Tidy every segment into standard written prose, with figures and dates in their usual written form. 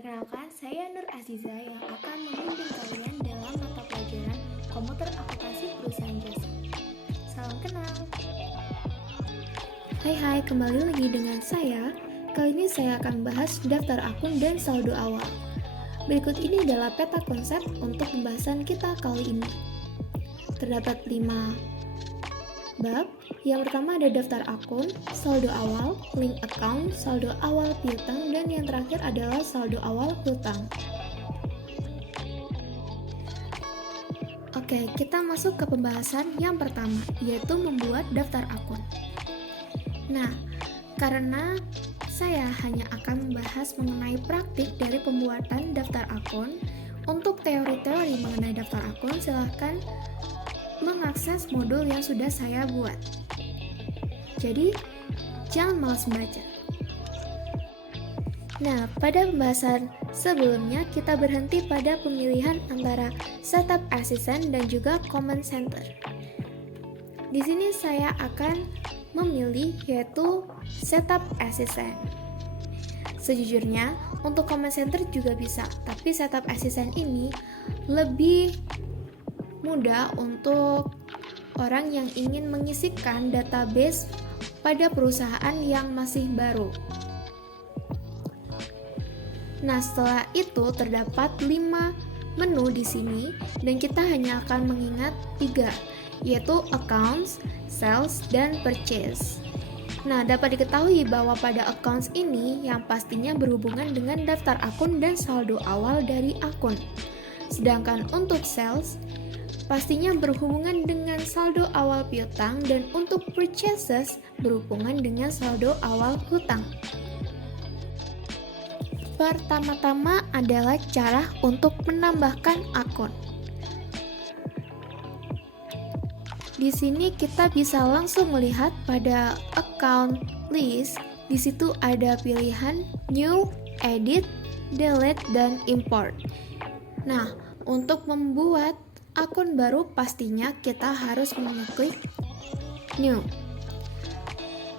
Perkenalkan, saya Nur Aziza yang akan membimbing kalian dalam mata pelajaran Komputer Aplikasi Perusahaan Jasa. Salam kenal. Hai, kembali lagi dengan saya. Kali ini saya akan bahas daftar akun dan saldo awal. Berikut ini adalah peta konsep untuk pembahasan kita kali ini. Terdapat 5 bab. Yang pertama ada daftar akun, saldo awal, link account, saldo awal piutang, dan yang terakhir adalah saldo awal hutang. Oke, kita masuk ke pembahasan yang pertama, yaitu membuat daftar akun. Nah, karena saya hanya akan membahas mengenai praktik dari pembuatan daftar akun, untuk teori-teori mengenai daftar akun silahkan mengakses modul yang sudah saya buat. Jadi, jangan malas membaca. Nah, pada pembahasan sebelumnya kita berhenti pada pemilihan antara setup assistant dan juga command center. Di sini saya akan memilih yaitu setup assistant. Sejujurnya, untuk command center juga bisa, tapi setup assistant ini lebih mudah untuk orang yang ingin mengisikan database pada perusahaan yang masih baru. Nah, setelah itu terdapat 5 menu di sini dan kita hanya akan mengingat 3, yaitu accounts, sales, dan purchase. Nah, dapat diketahui bahwa pada accounts ini yang pastinya berhubungan dengan daftar akun dan saldo awal dari akun. Sedangkan untuk sales pastinya berhubungan dengan saldo awal piutang dan untuk purchases berhubungan dengan saldo awal hutang. Pertama-tama adalah cara untuk menambahkan akun. Di sini kita bisa langsung melihat pada account list, di situ ada pilihan new, edit, delete, dan import. Nah, untuk membuat akun baru pastinya kita harus mengklik new.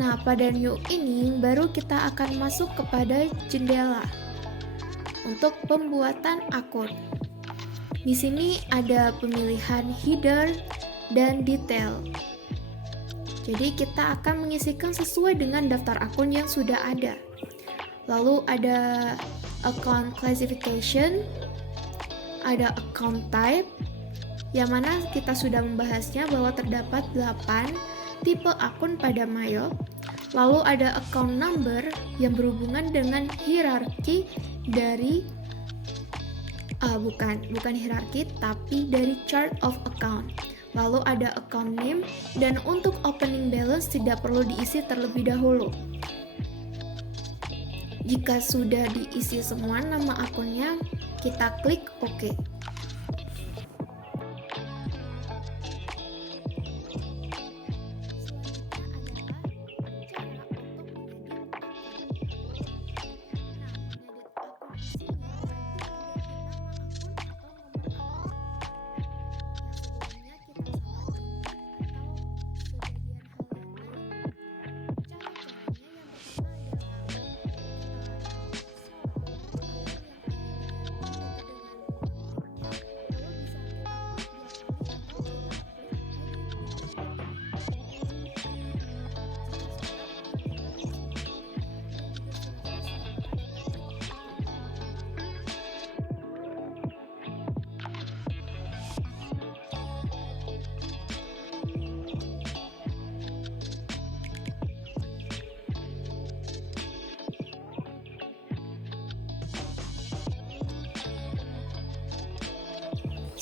Nah, pada new ini baru kita akan masuk kepada jendela untuk pembuatan akun. Di sini ada pemilihan header dan detail. Jadi kita akan mengisikan sesuai dengan daftar akun yang sudah ada. Lalu ada account classification, ada account type, yang mana kita sudah membahasnya bahwa terdapat 8 tipe akun pada Mayo. Lalu ada account number yang berhubungan dengan hierarki dari bukan hierarki tapi dari chart of account. Lalu ada account name dan untuk opening balance tidak perlu diisi terlebih dahulu. Jika sudah diisi semua nama akunnya, kita klik OK.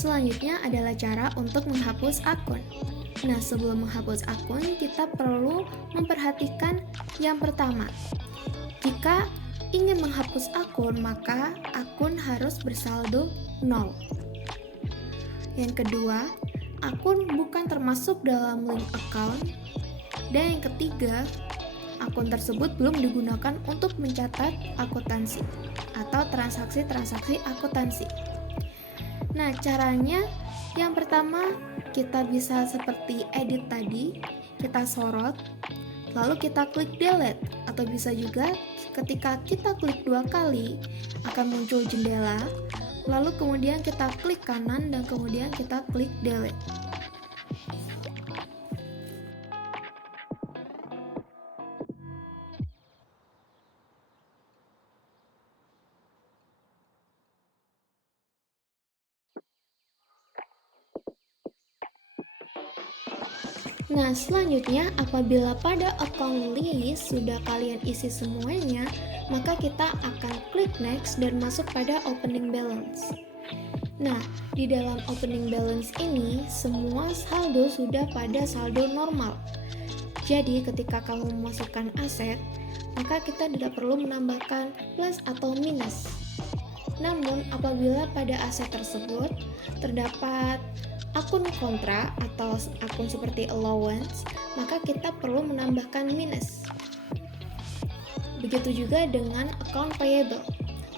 Selanjutnya adalah cara untuk menghapus akun. Nah, sebelum menghapus akun, kita perlu memperhatikan yang pertama. Jika ingin menghapus akun, maka akun harus bersaldo 0. Yang kedua, akun bukan termasuk dalam link account. Dan yang ketiga, akun tersebut belum digunakan untuk mencatat akuntansi atau transaksi-transaksi akuntansi. Nah, caranya yang pertama kita bisa seperti edit tadi, kita sorot, lalu kita klik delete Atau bisa juga ketika kita klik 2 kali akan muncul jendela, lalu kemudian kita klik kanan dan kemudian kita klik delete. Nah, selanjutnya apabila pada account list sudah kalian isi semuanya, maka kita akan klik next dan masuk pada opening balance. Nah, di dalam opening balance ini semua saldo sudah pada saldo normal. Jadi ketika kamu memasukkan aset, maka kita tidak perlu menambahkan plus atau minus. Namun apabila pada aset tersebut terdapat akun kontra atau akun seperti allowance, maka kita perlu menambahkan minus. Begitu juga dengan account payable.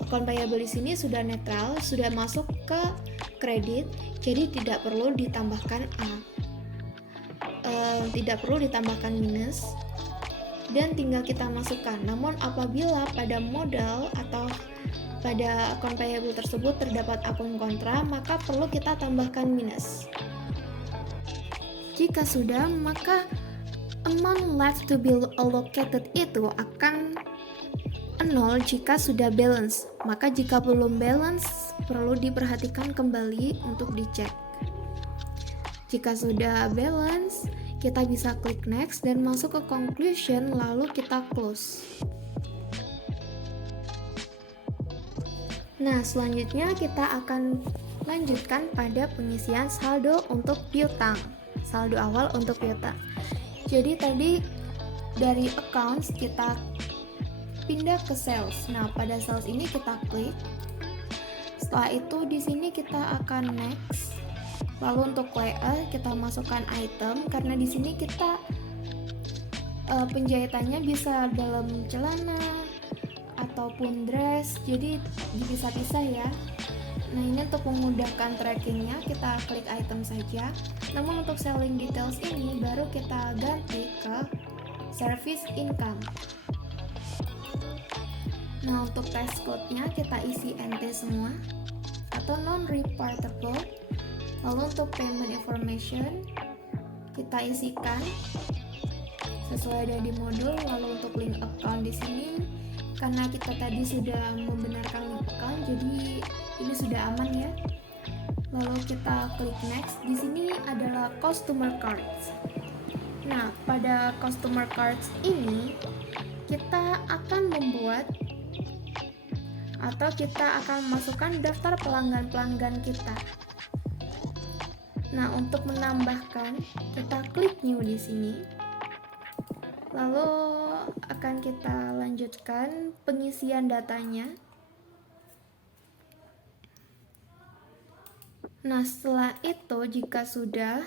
Account payable di sini sudah netral, sudah masuk ke kredit, jadi tidak perlu ditambahkan tidak perlu ditambahkan minus dan tinggal kita masukkan. Namun apabila pada modal atau pada account payable tersebut terdapat akun kontra, maka perlu kita tambahkan minus. Jika sudah, maka amount left to be allocated itu akan 0 jika sudah balance. Maka jika belum balance, perlu diperhatikan kembali untuk dicek. Jika sudah balance, kita bisa klik next dan masuk ke conclusion, lalu kita close. Nah, selanjutnya kita akan lanjutkan pada pengisian saldo untuk piutang. Saldo awal untuk piutang. Jadi tadi dari accounts kita pindah ke sales. Nah, pada sales ini kita klik. Setelah itu di sini kita akan next. Lalu untuk layout kita masukkan item karena di sini kita penjahitannya bisa dalam celana ataupun dress, jadi dipisah-pisah ya. Nah, ini untuk memudahkan trackingnya kita klik item saja. Namun untuk selling details ini baru kita ganti ke service income. Nah, untuk test code-nya kita isi NT semua atau non-reportable. Lalu untuk payment information kita isikan sesuai dari modul. Lalu untuk link account di sini karena kita tadi sudah membenarkan link account, jadi ini sudah aman ya. Lalu kita klik next. Di sini adalah customer cards. Nah, pada customer cards ini kita akan membuat atau kita akan masukkan daftar pelanggan-pelanggan kita. Nah, untuk menambahkan, kita klik new di sini. Lalu akan kita lanjutkan pengisian datanya. Nah, setelah itu jika sudah,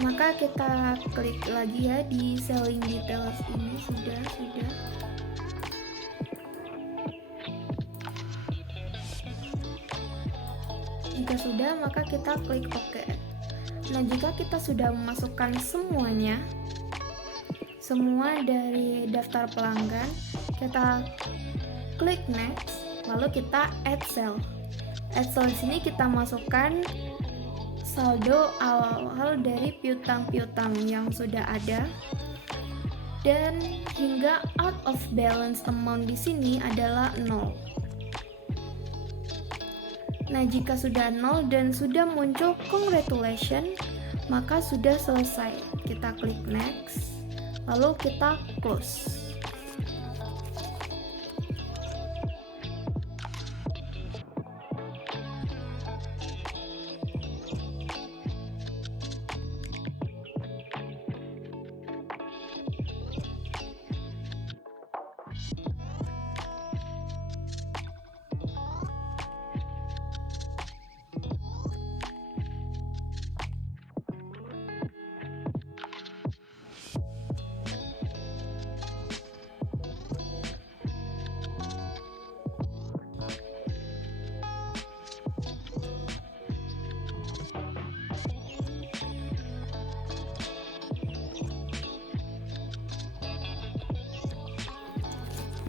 maka kita klik lagi ya di selling details ini. Sudah. Jika sudah, maka kita klik OK. Nah, jika kita sudah memasukkan semuanya, semua dari daftar pelanggan, kita klik next, lalu kita add cell. Add cell di sini kita masukkan saldo awal dari piutang-piutang yang sudah ada, dan hingga out of balance amount di sini adalah 0. Nah, jika sudah 0 dan sudah muncul congratulations, maka sudah selesai. Kita klik next, lalu kita close.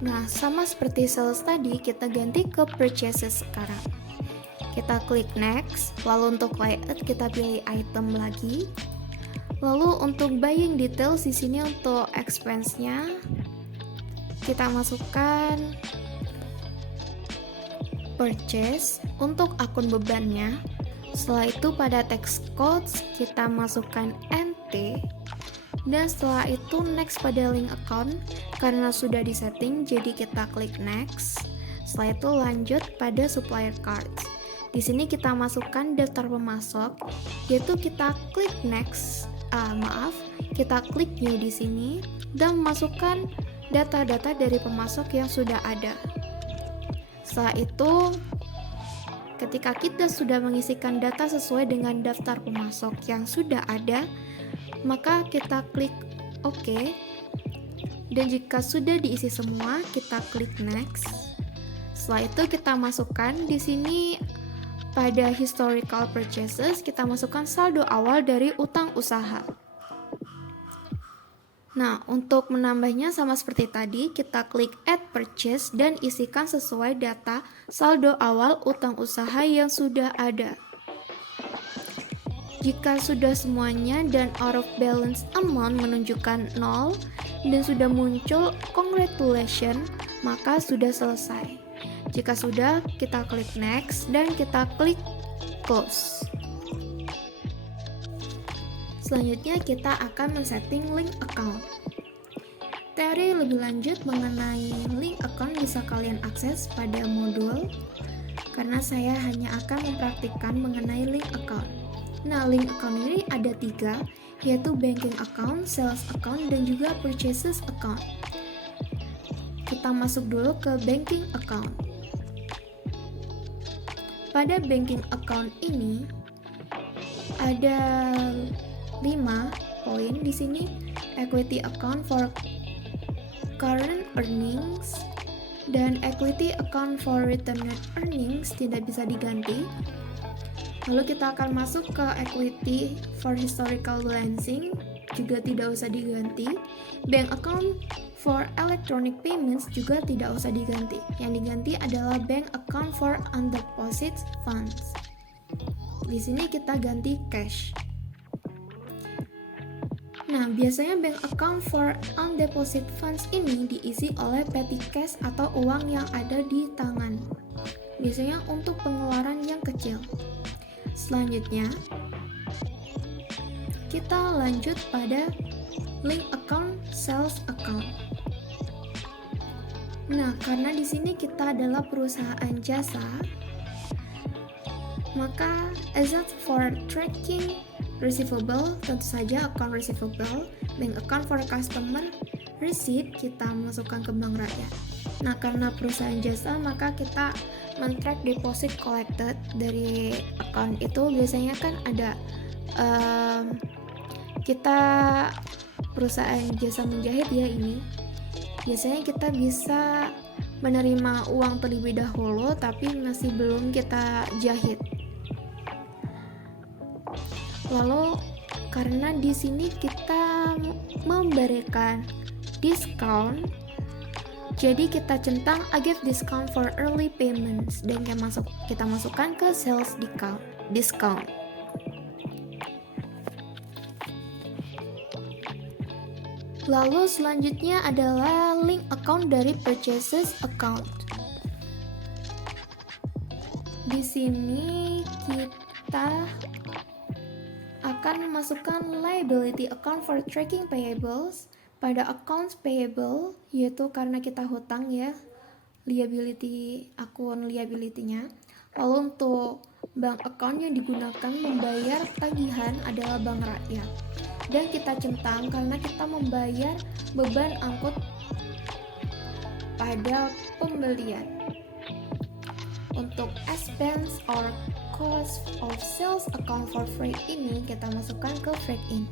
Nah, sama seperti sales tadi, kita ganti ke purchases sekarang. Kita klik next, lalu untuk layout kita pilih item lagi. Lalu untuk buying details di sini untuk expense-nya kita masukkan purchase untuk akun bebannya. Setelah itu pada text codes kita masukkan NT. Dan setelah itu next pada link account karena sudah disetting, jadi kita klik next. Setelah itu lanjut pada supplier cards. Di sini kita masukkan daftar pemasok, yaitu kita klik next. Kita klik new di sini dan masukkan data-data dari pemasok yang sudah ada. Setelah itu, ketika kita sudah mengisikan data sesuai dengan daftar pemasok yang sudah ada, maka kita klik OK. Dan jika sudah diisi semua, kita klik next. Setelah itu kita masukkan di sini pada historical purchases, kita masukkan saldo awal dari utang usaha. Nah, untuk menambahnya sama seperti tadi, kita klik add purchase dan isikan sesuai data saldo awal utang usaha yang sudah ada. Jika sudah semuanya dan out of balance amount menunjukkan 0 dan sudah muncul congratulations, maka sudah selesai. Jika sudah, kita klik next dan kita klik close. Selanjutnya kita akan men-setting link account. Teori lebih lanjut mengenai link account bisa kalian akses pada modul, karena saya hanya akan mempraktikkan mengenai link account. Nah, link account ini ada 3, yaitu banking account, sales account, dan juga purchases account. Kita masuk dulu ke banking account. Pada banking account ini ada 5 poin di sini. Equity account for current earnings dan equity account for retained earnings tidak bisa diganti. Lalu kita akan masuk ke equity for historical balancing, juga tidak usah diganti. Bank account for electronic payments juga tidak usah diganti. Yang diganti adalah bank account for undeposited funds. Di sini kita ganti cash. Nah, biasanya bank account for undeposited funds ini diisi oleh petty cash atau uang yang ada di tangan. Biasanya untuk pengeluaran yang kecil. Selanjutnya, kita lanjut pada link account, sales account. Nah, karena di sini kita adalah perusahaan jasa, maka asset for tracking receivable, tentu saja account receivable. Bank account for customer receipt kita masukkan ke bank rakyat. Nah, karena perusahaan jasa, maka kita men-track deposit collected dari account itu. Biasanya kan ada kita perusahaan jasa menjahit ya ini. Biasanya kita bisa menerima uang terlebih dahulu tapi masih belum kita jahit. Lalu karena di sini kita memberikan diskon, jadi kita centang I give discount for early payments dan kita masukkan ke sales discount. Lalu selanjutnya adalah link account dari purchases account. Di sini kita akan memasukkan liability account for tracking payables pada accounts payable, yaitu karena kita hutang ya, akun liability-nya. Lalu untuk bank account yang digunakan membayar tagihan adalah bank rakyat. Dan kita centang karena kita membayar beban angkut pada pembelian. Untuk expense or cost of sales account for freight ini kita masukkan ke freight in.